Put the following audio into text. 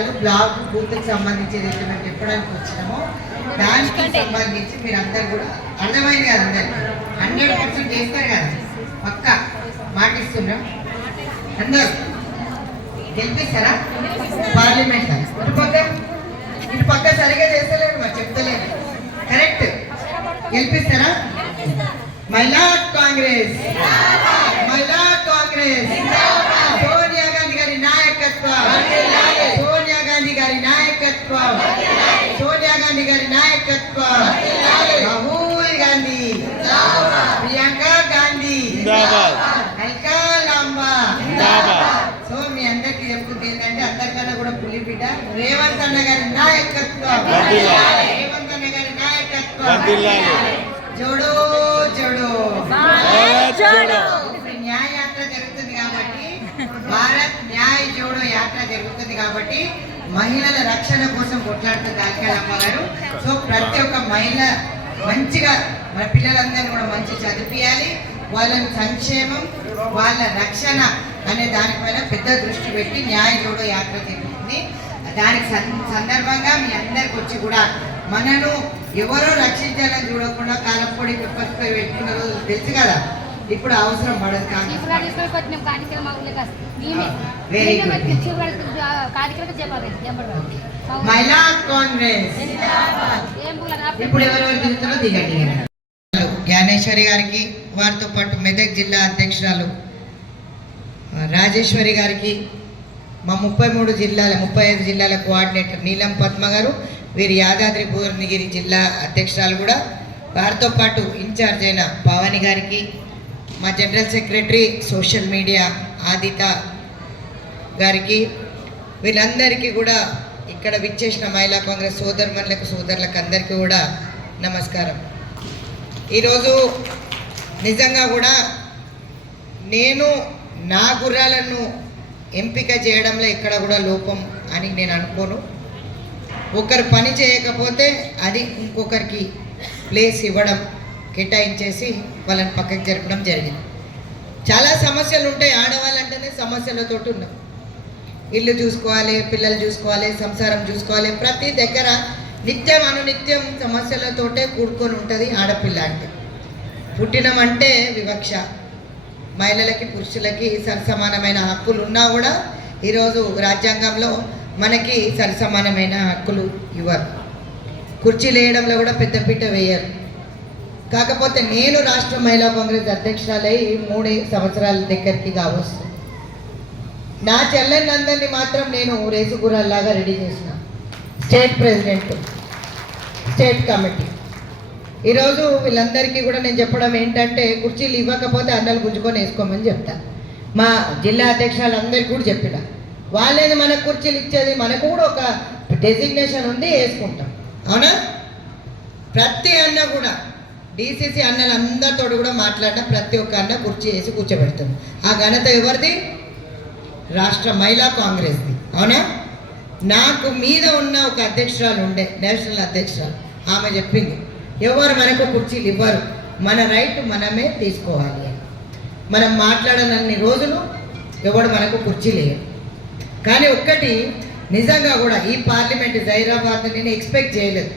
విషయాలు బ్లాక్ బూత్కి సంబంధించి ఏదైతే మేము చెప్పడానికి వచ్చినామో దానికి సంబంధించి మీరు అందరు కూడా అర్థమైంది కదా, అందరు 100% చేస్తారు కదా, పక్క మాటిస్తున్నాం. అందరు గెలిపిస్తారా పార్లమెంట్? ఇటు పక్క సరిగా చేస్తలేరు, మరి చెప్తలేదు. కరెక్ట్, గెలిపిస్తారా? మహిళా కాంగ్రెస్, మహిళా కాంగ్రెస్, సోనియా గాంధీ గారి నాయకత్వం, సోనియా గాంధీ గారి నాయకత్వం, సోనియా గాంధీ గారి నాయకత్వం, రాహుల్ గాంధీ, ప్రియాంక గాంధీ, అల్కా లాంబా. సో మీ అందరికి చెప్తుంది ఏంటంటే అందరికన్నా కూడా పులిపిట రేవంత్ అన్న గారి నాయకత్వం, రేవంత్ అన్న గారి నాయకత్వం. జోడో జోడో న్యాయ యాత్ర జరుగుతుంది కాబట్టి, భారత్ న్యాయ జోడో యాత్ర జరుగుతుంది కాబట్టి మహిళల రక్షణ కోసం కొట్లాడుతుంది అల్కాలమ్మ గారు. సో ప్రతి ఒక్క మహిళ మంచిగా మన పిల్లలందరినీ కూడా మంచి చదివియాలి, వాళ్ళని సంక్షేమం వాళ్ళ రక్షణ అనే దానిపైన పెద్ద దృష్టి పెట్టి న్యాయ జోడో యాత్ర జరుగుతుంది. దానికి సందర్భంగా మీ అందరికి వచ్చి కూడా మనను ఎవరో రక్షించాలని చూడకుండా కాలపొడి పెప్పటిపోయి పెట్టుకున్న రోజులు తెలుసు కదా, ఇప్పుడు అవసరం పడదు. మహిళా కాంగ్రెస్ ఇప్పుడు ఎవరెవరు దిగుతారో దిగండి. జ్ఞానేశ్వరి గారికి, వారితో పాటు మెదక్ జిల్లా అధ్యక్షురాలు రాజేశ్వరి గారికి, మా 35 జిల్లాల కోఆర్డినేటర్ నీలం పద్మ గారు, వీరి యాదాద్రి భువనగిరి జిల్లా అధ్యక్షురాలు కూడా, వారితో పాటు ఇన్ఛార్జ్ అయిన పావని గారికి, మా general secretary social media Aditha గారికి, వీళ్ళందరికీ కూడా ఇక్కడ విచ్చేసిన మహిళా కాంగ్రెస్ సోదరులకు సోదరులకు అందరికీ కూడా నమస్కారం. ఈరోజు నిజంగా కూడా నేను నా గుర్రాలను ఎంపిక చేయడంలో ఎక్కడ కూడా లోపం అని నేను అనుకోను. ఒకరు పని చేయకపోతే అది ఇంకొకరికి ప్లేస్ ఇవ్వడం, కేటాయించేసి వాళ్ళని పక్కకి జరపడం జరిగింది. చాలా సమస్యలు ఉంటాయి, ఆడవాళ్ళంటేనే సమస్యలతో ఉన్నాం. ఇల్లు చూసుకోవాలి, పిల్లలు చూసుకోవాలి, సంసారం చూసుకోవాలి, ప్రతి దగ్గర నిత్యం అనునిత్యం సమస్యలతోటే కూడుకొని ఉంటుంది ఆడపిల్ల అంటే. పుట్టినమంటే వివక్ష, మహిళలకి పురుషులకి సరిసమానమైన హక్కులు ఉన్నా కూడా ఈరోజు రాజ్యాంగంలో మనకి సరిసమానమైన హక్కులు ఇవ్వరు. కుర్చీలు వేయడంలో కూడా పెద్దపీట వేయరు. కాకపోతే నేను రాష్ట్ర మహిళా కాంగ్రెస్ అధ్యక్షురాలై 3 సంవత్సరాల దగ్గరికి కావస్తుంది. నా చెల్లెళ్ళందరినీ మాత్రం నేను రేసు గుర్రాల్లాగా రెడీ చేసిన స్టేట్ ప్రెసిడెంట్, స్టేట్ కమిటీ. ఈరోజు వీళ్ళందరికీ కూడా నేను చెప్పడం ఏంటంటే, కుర్చీలు ఇవ్వకపోతే అన్నలు గుంజుకొని వేసుకోమని చెప్తాను. మా జిల్లా అధ్యక్షులందరికీ కూడా చెప్పిన, వాళ్ళేది మనకు కుర్చీలు ఇచ్చేది, మనకు కూడా ఒక డెసిగ్నేషన్ ఉంది, వేసుకుంటాం. అవునా? ప్రతి అన్న కూడా డిసిసి అన్నలందరితో కూడా మాట్లాడిన ప్రతి ఒక్క అన్న కుర్చీ వేసి కూర్చోబెడతాం. ఆ ఘనత ఎవరిది? రాష్ట్ర మహిళా కాంగ్రెస్ది. అవునా? నాకు మీద ఉన్న ఒక అధ్యక్షురాలు ఉండే, నేషనల్ అధ్యక్షురాలు, ఆమె చెప్పింది ఎవరు మనకు కుర్చీలు ఇవ్వరు, మన రైట్ మనమే తీసుకోవాలి అని. మనం మాట్లాడనన్ని రోజులు ఎవడు మనకు కుర్చీలు వేయరు. కానీ ఒక్కటి నిజంగా కూడా ఈ పార్లమెంట్ జైరాబాద్ నేను ఎక్స్పెక్ట్ చేయలేదు.